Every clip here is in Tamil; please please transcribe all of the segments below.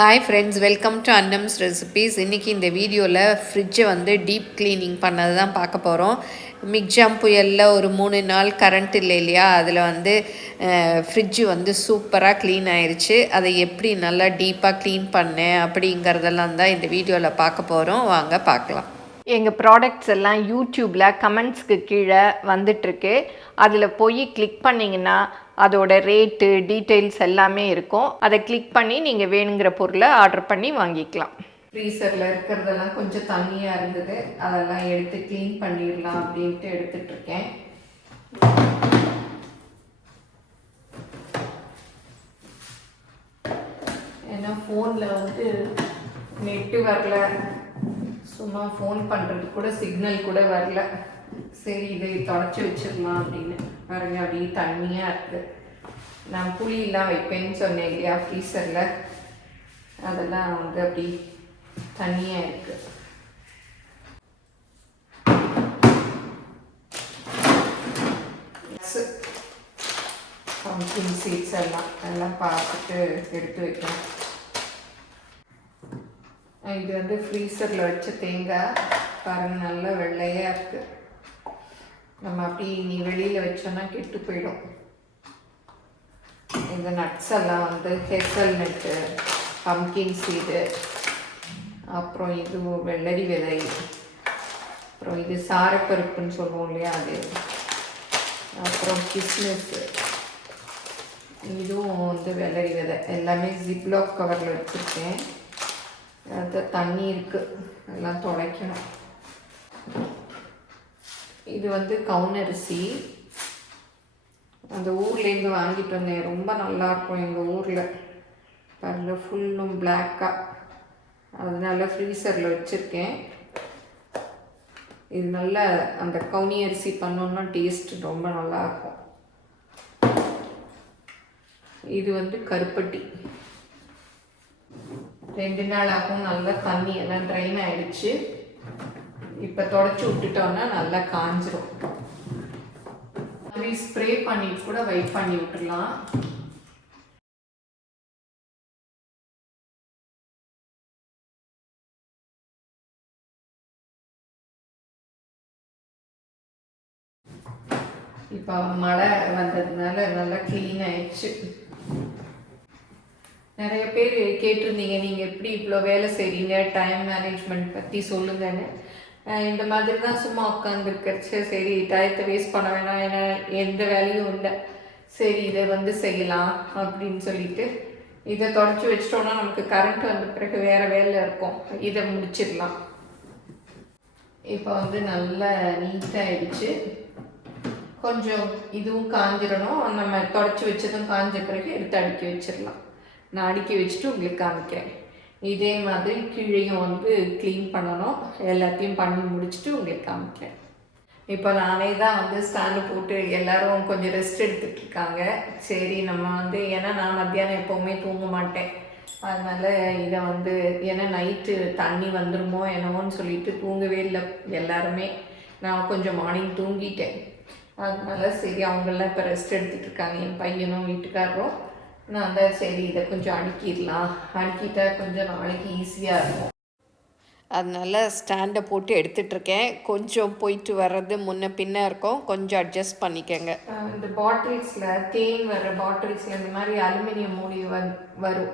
Hi friends, welcome to Annam's Recipes. இன்னைக்கு இந்த வீடியோவில் ஃப்ரிட்ஜை வந்து டீப் க்ளீனிங் பண்ணது தான் பார்க்க போகிறோம். மிக்ஜாம் புயலில் ஒரு 3 நாள் கரண்ட் இல்லை இல்லையா, அதில் வந்து ஃப்ரிட்ஜு வந்து சூப்பராக க்ளீன் ஆயிடுச்சு. அதை எப்படி நல்லா டீப்பாக க்ளீன் பண்ணேன் அப்படிங்கிறதெல்லாம் தான் இந்த வீடியோவில் பார்க்க போகிறோம். வாங்க பார்க்கலாம். எங்கள் ப்ராடக்ட்ஸ் எல்லாம் யூடியூப்பில் கமெண்ட்ஸ்க்கு கீழே வந்துட்டுருக்கு. அதில் போய் கிளிக் பண்ணிங்கன்னா அதோட ரேட்டு டீட்டெயில்ஸ் எல்லாமே இருக்கும். அதை கிளிக் பண்ணி நீங்கள் வேணுங்கிற பொருளை ஆர்டர் பண்ணி வாங்கிக்கலாம். ஃப்ரீசரில் இருக்கிறதெல்லாம் கொஞ்சம் தண்ணியாக இருந்தது, அதெல்லாம் எடுத்து க்ளீன் பண்ணிடலாம் அப்படின்ட்டு எடுத்துகிட்ருக்கேன். ஏன்னா ஃபோனில் வந்து நெட்டு வரல, சும்மா ஃபோன் பண்ணுறதுக்கு கூட சிக்னல் கூட வரல. சரி, இதை தொடச்சி வச்சிடலாம் அப்படின்னு பாருங்க. அப்படியே தண்ணியாக இருக்குது. நான் புளியெல்லாம் வைப்பேன்னு சொன்னேன் இல்லையா ஃப்ரீசரில், அதெல்லாம் வந்து அப்படி தண்ணியாக இருக்குது. பம்ப்கின் சீட்ஸ் எல்லாம் பார்த்துட்டு எடுத்து வைக்கணும். இது வந்து ஃப்ரீசரில் வச்ச தேங்காய் பாருங்கள், நல்லா வெள்ளையாக இருக்குது. நம்ம அப்படி நீ வெளியில் வச்சோன்னா கெட்டு போயிடும். இந்த நட்ஸ் எல்லாம் வந்து ஹெசல் நட்டு, பம்ப்கின் சீடு, அப்புறம் இது வெள்ளரி விதை, அப்புறம் இது சாரப்பருப்புன்னு சொல்லுவோம் இல்லையா அது, அப்புறம் கிஸ்மிஸ், இதுவும் வந்து வெள்ளரி விதை. எல்லாமே ஜிப்லாக் கவரில் வச்சுருக்கேன். அது தண்ணி இருக்குது, எல்லாம் துடைக்கணும். இது வந்து கவுனரிசி, அந்த ஊர்லேருந்து வாங்கிட்டு வந்தேன். ரொம்ப நல்லாயிருக்கும் எங்கள் ஊரில். பாருங்க, ஃபுல்லும் பிளாக்காக, அதனால ஃப்ரீசரில் வச்சுருக்கேன். இது நல்லா அந்த கவுனி அரிசி பண்ணோன்னா டேஸ்ட் ரொம்ப நல்லாயிருக்கும். இது வந்து கருப்பட்டி. 2 நாள் ஆகும். நல்லா தண்ணி எல்லாம் ட்ரைன் ஆகிடுச்சு. இப்போ தொடச்சி விட்டுட்டோன்னா நல்லா காஞ்சிரும். அப்படி ஸ்ப்ரே பண்ணிட்டு கூட வெயிட் பண்ணி விட்டுடலாம். இப்போ மழை வந்ததுனால நல்லா க்ளீன் ஆயிடுச்சு. நிறைய பேர் கேட்டிருந்தீங்க, நீங்கள் எப்படி இவ்வளோ வேலை செய்கிறீங்க, டைம் மேனேஜ்மெண்ட் பற்றி சொல்லுங்கன்னு. இந்த மாதிரி தான் சும்மா உட்காந்துருக்கச்சு. சரி, டயத்தை வேஸ்ட் பண்ண வேணாம், ஏன்னா எந்த வேலையும் இல்லை. சரி, இதை வந்து செய்யலாம் அப்படின்னு சொல்லிட்டு இதை தொடச்சி வச்சிட்டோன்னா நமக்கு கரண்ட் வந்த பிறகு வேறு வேலை இருக்கும், இதை முடிச்சிடலாம். இப்போ வந்து நல்லா நீட்டாகிடுச்சு. கொஞ்சம் இதுவும் காஞ்சிடணும். நம்ம தொடச்சி வச்சதும் காஞ்ச பிறகு எடுத்து அடுக்கி வச்சிடலாம். நான் அடுக்கி வச்சுட்டு உங்களுக்கு காமிக்கிறேன். இதே மாதிரி கீழையும் வந்து க்ளீன் பண்ணணும். எல்லாத்தையும் பண்ணி முடிச்சுட்டு உங்களுக்கு காமிக்கிறேன். இப்போ நானே தான் வந்து ஸ்டாண்டு போட்டு எல்லோரும் கொஞ்சம் ரெஸ்ட் எடுத்துகிட்டு இருக்காங்க. சரி, நம்ம வந்து ஏன்னா நான் மத்தியானம் எப்போவுமே தூங்க மாட்டேன். அதனால் இதை வந்து ஏன்னா நைட்டு தண்ணி வந்துடுமோ என்னமோன்னு சொல்லிட்டு தூங்கவே இல்லை எல்லாருமே. நான் கொஞ்சம் மார்னிங் தூங்கிட்டேன். அதனால சரி, அவங்களாம் இப்போ ரெஸ்ட் எடுத்துகிட்டு இருக்காங்க, என் பையனும் வீட்டுக்காரரும். நான் தான் சரி, இதை கொஞ்சம் அடுக்கிடலாம், அடுக்கிட்டா கொஞ்சம் நாளைக்கு ஈஸியாக இருக்கும். அதனால் ஸ்டாண்டை போட்டு எடுத்துகிட்ருக்கேன். கொஞ்சம் போயிட்டு வர்றது முன்ன பின்ன இருக்கும், கொஞ்சம் அட்ஜஸ்ட் பண்ணிக்கங்க. இந்த பாட்டில்ஸில் தேன் வர்ற பாட்டில்ஸில் இந்த மாதிரி அலுமினியம் மூடி வரும்.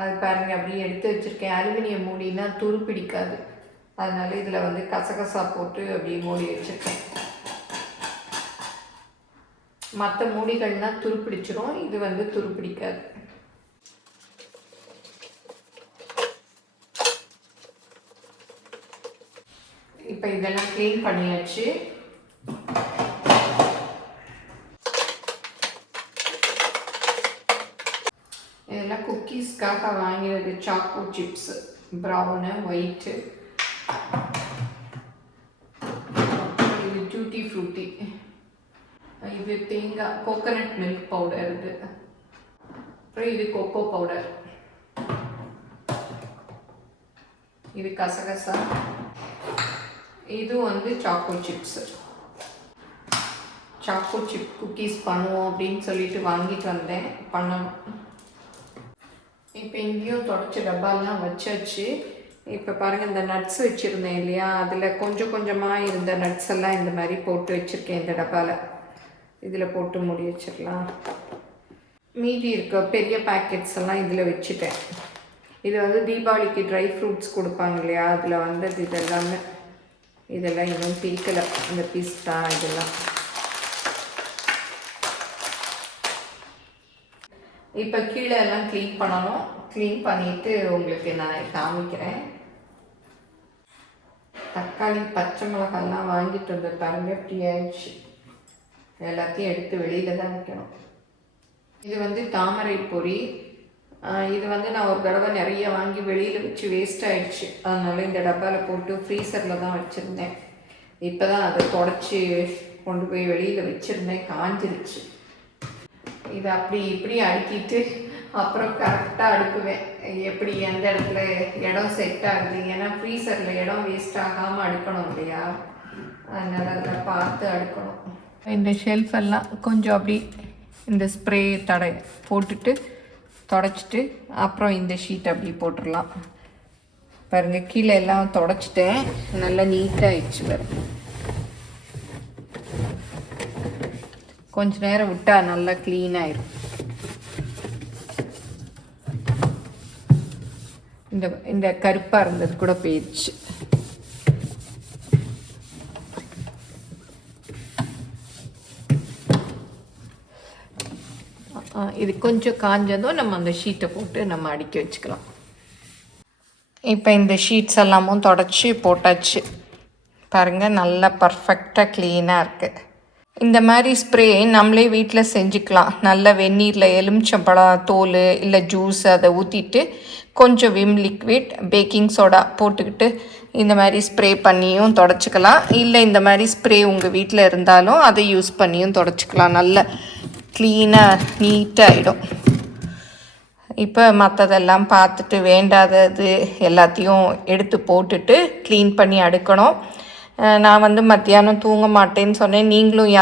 அது பாருங்கள், அப்படியே எடுத்து வச்சுருக்கேன். அலுமினியம் மூடினா துரு பிடிக்காது. அதனால இதில் வந்து கசகசா போட்டு அப்படியே மூடி வச்சுருக்கேன். மற்ற மூடிகள்னால் துருப்பிடிச்சிரும், இது வந்து துருப்பிடிக்காது. இப்போ இதெல்லாம் க்ளீன் பண்ணியாச்சு. இதெல்லாம் குக்கீஸ்க்காக வாங்கினது. சாக்கோ சிப்ஸ், ப்ரௌனு, ஒயிட்டு, இது டூட்டி ஃப்ரூட்டி, இது தேங்காய் கோகனட் மில்க் பவுடர், இது அப்புறம் இது கொக்கோ பவுடர், இது கசகசா, இது வந்து choco chips. Choco chip cookies பண்ணுவோம் அப்படின்னு சொல்லிட்டு வாங்கிட்டு வந்தேன், பண்ணணும். இப்போ இங்கேயும் தொடச்ச டப்பாலாம் வச்சாச்சு. இப்போ பாருங்கள், இந்த நட்ஸ் வச்சுருந்தேன் இல்லையா, அதில் கொஞ்சம் கொஞ்சமாக இருந்த நட்ஸ் எல்லாம் இந்த மாதிரி போட்டு வச்சுருக்கேன் இந்த டப்பாவில். இதில் போட்டு மூடி வச்சிடலாம். மீதி இருக்க பெரிய பேக்கெட்ஸ் எல்லாம் இதில் வச்சுட்டேன். இது வந்து தீபாவளிக்கு ட்ரை ஃப்ரூட்ஸ் கொடுப்பாங்க இல்லையா, அதில் வந்தது இதெல்லாமே. இதெல்லாம் இன்னும் பிரிக்கலை, இந்த பிஸ்தா இதெல்லாம். இப்போ கீழே எல்லாம் க்ளீன் பண்ணணும். க்ளீன் பண்ணிவிட்டு உங்களுக்கு நான் காமிக்கிறேன். தக்காளி பச்சை மிளகாய்லாம் வாங்கிட்டு வந்து பாருங்க, இப்படி ஆயிடுச்சு. எல்லாத்தையும் எடுத்து வெளியில் தான் வைக்கணும். இது வந்து தாமரை பொரி. இது வந்து நான் ஒரு தடவை நிறைய வாங்கி வெளியில் வச்சு வேஸ்ட் ஆகிடுச்சு. அதனால இந்த டப்பாவில் போட்டு ஃப்ரீசரில் தான் வச்சுருந்தேன். இப்போ தான் அதை தொடச்சி கொண்டு போய் வெளியில் வச்சுருந்தேன், காஞ்சிருச்சு. இதை அப்படி இப்படி அடுக்கிட்டு அப்புறம் கரெக்டாக அடுக்குவேன். எப்படி எந்த இடத்துல இடம் செட் ஆகுது, ஏன்னா ஃப்ரீசரில் இடம் வேஸ்ட் ஆகாமல் அடுக்கணும் இல்லையா, அதனால் அதில் பார்த்து அடுக்கணும். இந்த ஷெல்ஃப் எல்லாம் கொஞ்சம் அப்படி இந்த ஸ்ப்ரே போட்டுட்டு தொடச்சிட்டு அப்புறம் இந்த ஷீட் அப்படி போட்டுடலாம். பாருங்கள், கீழே எல்லாம் தொடச்சிட்டேன், நல்லா நீட்டாகிடுச்சு. பாருங்க, கொஞ்ச நேரம் விட்டால் நல்லா க்ளீனாகிடும். இந்த கருப்பாக இருந்தது கூட போயிடுச்சு. இது கொஞ்சம் காஞ்சதும் நம்ம அந்த ஷீட்டை போட்டு நம்ம அடுக்கி வச்சுக்கலாம். இப்போ இந்த ஷீட்ஸ் எல்லாமும் தொடச்சி போட்டாச்சு. பாருங்கள், நல்லா பர்ஃபெக்டாக க்ளீனாக இருக்குது. இந்த மாதிரி ஸ்ப்ரே நம்மளே வீட்டில் செஞ்சுக்கலாம். நல்ல வெந்நீரில் எலுமிச்சம்பழம் தோல் இல்லை ஜூஸ் அதை ஊற்றிட்டு கொஞ்சம் விம் லிக்விட் பேக்கிங் சோடா போட்டுக்கிட்டு இந்த மாதிரி ஸ்ப்ரே பண்ணியும் தொடச்சிக்கலாம். இல்லை இந்த மாதிரி ஸ்ப்ரே உங்கள் வீட்டில் இருந்தாலும் அதை யூஸ் பண்ணியும் தொடச்சிக்கலாம். நல்ல க்ளீனாக நீட்டாகிடும். இப்போ மற்றதெல்லாம் பார்த்துட்டு வேண்டாதது எல்லாத்தையும் எடுத்து போட்டுட்டு க்ளீன் பண்ணி அடுக்கணும். நான் வந்து மத்தியானம் தூங்க மாட்டேன்னு சொன்னேன். நீங்களும்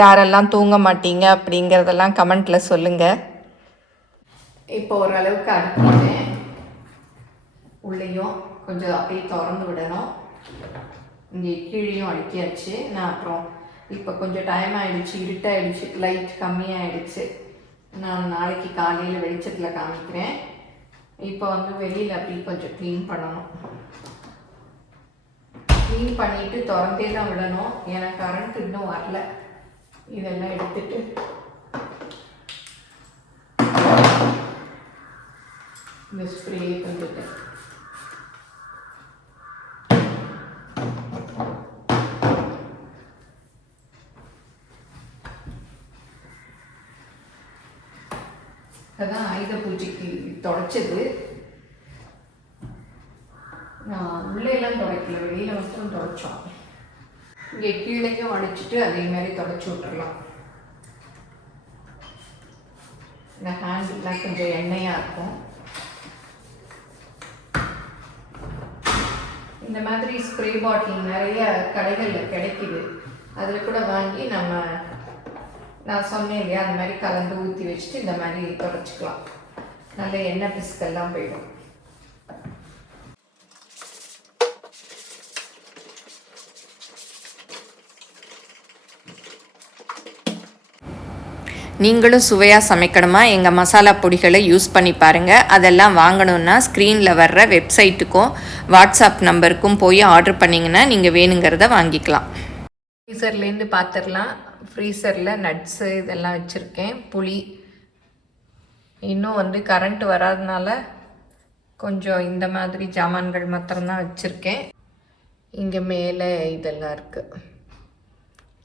யாரெல்லாம் தூங்க மாட்டீங்க அப்படிங்கிறதெல்லாம் கமெண்ட்டில் சொல்லுங்கள். இப்போ ஓரளவுக்கு அடுக்கிட்டேன். உள்ளேயும் கொஞ்சம் அப்படியே திறந்து விடணும். இங்கே கீழேயும் அடுக்கியாச்சு. நான் அப்புறம் இப்போ கொஞ்சம் டைம் ஆகிடுச்சு, இருட்டாகிடுச்சு, லைட் கம்மியாகிடுச்சு. நான் நாளைக்கு காலையில் வெளிச்சத்தில் காமிக்கிறேன். இப்போ வந்து வெளியில் அப்படி கொஞ்சம் க்ளீன் பண்ணணும். க்ளீன் பண்ணிவிட்டு திறந்தே தான் விடணும், ஏன்னா கரண்ட் இன்னும் வரல. இதெல்லாம் எடுத்துட்டு இந்த ஸ்ப்ரே பண்ணிட்டு அதான் ஆயுத பூஜைக்கு தொடச்சது. நான் உள்ளேலாம் துடைக்கல, வெளியில் மட்டும் துடைச்சோம். இங்கே கீழேயும் அடிச்சுட்டு அதே மாதிரி தொடச்சி விட்டுறலாம். இந்த ஹேண்டில்லாம் கொஞ்சம் எண்ணெயாக இருக்கும். இந்த மாதிரி ஸ்ப்ரே பாட்டில் நிறைய கடைகளில் கிடைக்கிது. அதில் கூட வாங்கி நான் சொன்னேன் இல்லையா, அந்த மாதிரி கலந்து ஊற்றி வச்சுட்டு இந்த மாதிரி தொடச்சிக்கலாம். நல்ல எண்ணெய் பிசுக்கெல்லாம் போயிடும். நீங்களும் சுவையாக சமைக்கணுமா, எங்கள் மசாலா பொடிகளை யூஸ் பண்ணி பாருங்கள். அதெல்லாம் வாங்கணுன்னா ஸ்க்ரீனில் வர்ற வெப்சைட்டுக்கும் வாட்ஸ்அப் நம்பருக்கும் போய் ஆர்டர் பண்ணிங்கன்னா நீங்கள் வேணுங்கிறத வாங்கிக்கலாம். ஃப்ரீசர்லேருந்து பார்த்துடலாம். ஃப்ரீசரில் நட்ஸு இதெல்லாம் வச்சுருக்கேன். புளி இன்னும் வந்து கரண்ட் வராதனால கொஞ்சம் இந்த மாதிரி ஜாமான்கள் மாத்திரம்தான் வச்சுருக்கேன். இங்கே மேலே இதெல்லாம் இருக்குது,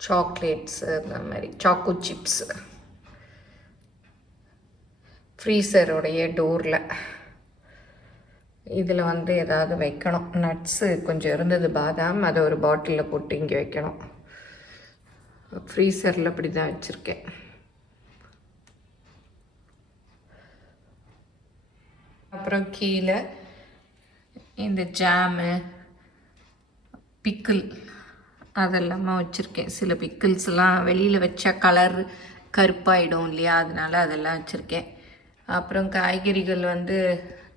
சாக்லேட்ஸு, அந்த மாதிரி சாக்கோ சிப்ஸு. ஃப்ரீசருடைய டோரில் இதில் வந்து ஏதாவது வைக்கணும். நட்ஸு கொஞ்சம் இருந்தது, பாதாம், அதை ஒரு பாட்டிலில் போட்டு இங்கே வைக்கணும். ஃப்ரீசரில் அப்படி தான் வச்சுருக்கேன். அப்புறம் கீழே இந்த ஜாமு, பிக்கிள் அதெல்லாமா வச்சுருக்கேன். சில பிக்கிள்ஸ்லாம் வெளியில் வச்சா கலர் கருப்பாயிடும் இல்லையா, அதனால அதெல்லாம் வச்சுருக்கேன். அப்புறம் காய்கறிகள் வந்து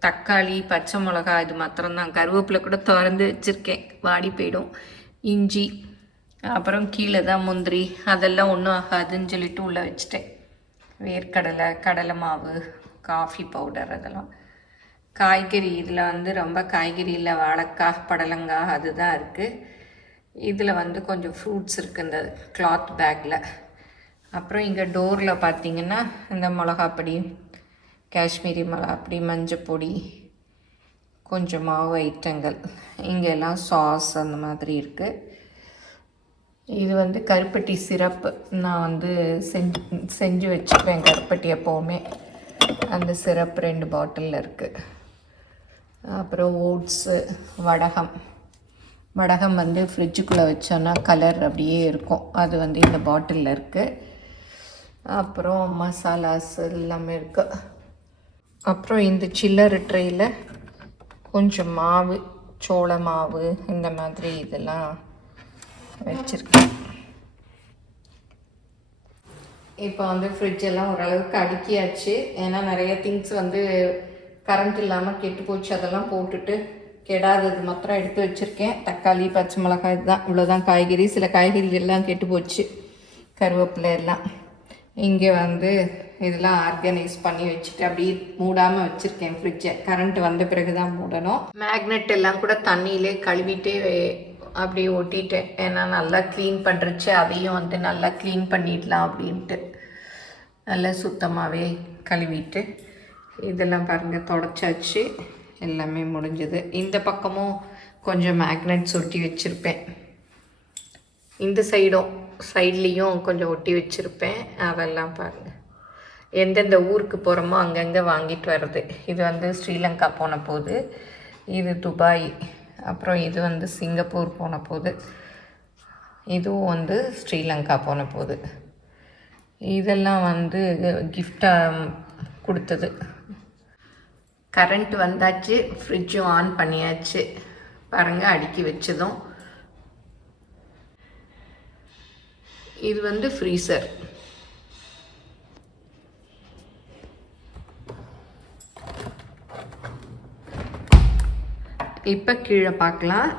தக்காளி, பச்சை மிளகா இது மாத்திரம்தான். கருவேப்பிலை கூட திறந்து வச்சுருக்கேன், வாடி போயிடும். இஞ்சி, அப்புறம் கீழே தான் முந்திரி, அதெல்லாம் ஒன்றும் ஆகாதுன்னு சொல்லிட்டு உள்ளே வச்சுட்டேன். வேர்க்கடலை, கடலை மாவு, காஃபி பவுடர், அதெல்லாம். காய்கறி இதில் வந்து ரொம்ப காய்கறி இல்லை, வாழைக்காய், படலங்காய் அதுதான் இருக்குது. இதில் வந்து கொஞ்சம் ஃப்ரூட்ஸ் இருக்குது இந்த கிளாத் பேக்கில். அப்புறம் இங்கே டோரில் பார்த்திங்கன்னா இந்த மிளகாப்பொடி, காஷ்மீரி மிளகாப்பொடி, மஞ்சப்பொடி, கொஞ்சம் மாவு ஐட்டங்கள், இங்கெல்லாம் சாஸ் அந்த மாதிரி இருக்குது. இது வந்து கருப்பட்டி சிரப்பு. நான் வந்து செஞ்சு வச்சுக்குவேன் கருப்பட்டி எப்போவுமே. அந்த சிரப் 2 பாட்டிலில் இருக்குது. அப்புறம் ஓட்ஸு, வடகம் வந்து ஃப்ரிட்ஜுக்குள்ளே வச்சோன்னா கலர் அப்படியே இருக்கும், அது வந்து இந்த பாட்டிலில் இருக்குது. அப்புறம் மசாலாஸ் எல்லாமே இருக்குது. அப்புறம் இந்த சில்லர் ட்ரேயில் கொஞ்சம் மாவு, சோள மாவு, இந்த மாதிரி இதெல்லாம் வச்சுருக்கேன். இப்போ வந்து ஃப்ரிட்ஜெல்லாம் ஓரளவுக்கு அடுக்கியாச்சு. ஏன்னா நிறைய திங்ஸ் வந்து கரண்ட் இல்லாமல் கெட்டு போச்சு. அதெல்லாம் போட்டுட்டு கெடாதது மாத்திரம் எடுத்து வச்சுருக்கேன். தக்காளி, பச்சை மிளகாய், இதுதான், இவ்வளோதான் காய்கறி. சில காய்கறிகள்லாம் கெட்டு போச்சு, கருவேப்பிலை எல்லாம். இங்கே வந்து இதெல்லாம் ஆர்கனைஸ் பண்ணி வச்சுட்டு அப்படியே மூடாமல் வச்சுருக்கேன் ஃப்ரிட்ஜை. கரண்ட் வந்த பிறகு தான் மூடணும். மேக்னெட் எல்லாம் கூட தண்ணியிலே கழுவிட்டே அப்படியே ஒட்டிட்டேன். ஏன்னா நல்லா க்ளீன் பண்ணுறச்சு, அதையும் வந்து நல்லா க்ளீன் பண்ணிடலாம் அப்படின்ட்டு நல்லா சுத்தமாகவே கழுவிட்டு இதெல்லாம் பாருங்கள் தொடச்சாச்சு, எல்லாமே முடிஞ்சது. இந்த பக்கமும் கொஞ்சம் மேக்னெட்ஸ் ஒட்டி வச்சுருப்பேன். இந்த சைட்லேயும் கொஞ்சம் ஒட்டி வச்சுருப்பேன். அதெல்லாம் பாருங்கள், எந்தெந்த ஊருக்கு போகிறோமோ அங்கங்கே வாங்கிட்டு வர்றது. இது வந்து ஸ்ரீலங்கா போன போது, இது துபாய், அப்புறம் இது வந்து சிங்கப்பூர் போன போது, இதுவும் வந்து ஸ்ரீலங்கா போன போது. இதெல்லாம் வந்து கிஃப்டாக கொடுத்தது. கரண்ட் வந்தாச்சு, ஃப்ரிட்ஜும் ஆன் பண்ணியாச்சு. பாருங்கள், அடுக்கி வச்சதும். இது வந்து ஃப்ரீசர். இப்போ கீழே பார்க்கலாம்.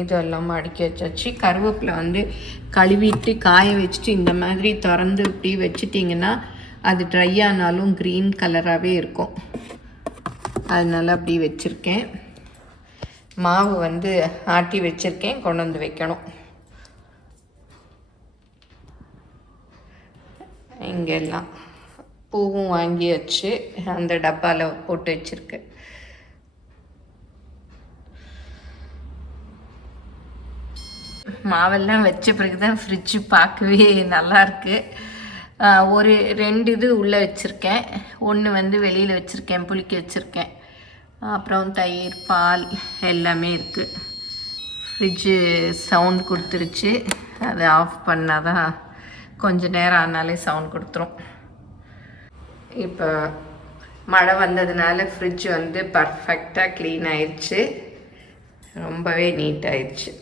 இதெல்லாம் அடுக்கி வச்சாச்சு. கருவேப்பிலை வந்து கழுவிட்டு காய வச்சுட்டு இந்த மாதிரி திறந்து இப்படி வச்சிட்டிங்கன்னா அது ட்ரை ஆனாலும் க்ரீன் கலராகவே இருக்கும். அதனால அப்படி வச்சுருக்கேன். மாவு வந்து ஆட்டி வச்சுருக்கேன், கொண்டு வந்து வைக்கணும். இங்கெல்லாம் பூவும் வாங்கி வச்சு அந்த டப்பாவில் போட்டு வச்சுருக்கேன். மாவெல்லாம் வச்ச பிறகு தான் ஃப்ரிட்ஜு பார்க்கவே நல்லாயிருக்கு. ஒரு 2 இது உள்ளே வச்சுருக்கேன், ஒன்று வந்து வெளியில் வச்சுருக்கேன், புளிக்க வச்சுருக்கேன். அப்புறம் தயிர், பால் எல்லாமே இருக்குது. ஃப்ரிட்ஜு சவுண்ட் கொடுத்துருச்சு. அதை ஆஃப் பண்ணால் தான் கொஞ்சம் நேரம் ஆனாலே சவுண்ட் கொடுத்துரும். இப்போ மழை வந்ததுனால ஃப்ரிட்ஜ் வந்து பர்ஃபெக்டாக க்ளீன் ஆயிடுச்சு, ரொம்பவே நீட் ஆயிடுச்சு.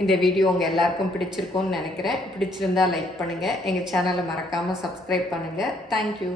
இந்த வீடியோ உங்கள் எல்லாருக்கும் பிடிச்சிருக்கும்னு நினைக்கிறேன். பிடிச்சிருந்தால் லைக் பண்ணுங்கள், எங்கள் சேனலை மறக்காமல் சப்ஸ்கிரைப் பண்ணுங்கள். தேங்க்யூ.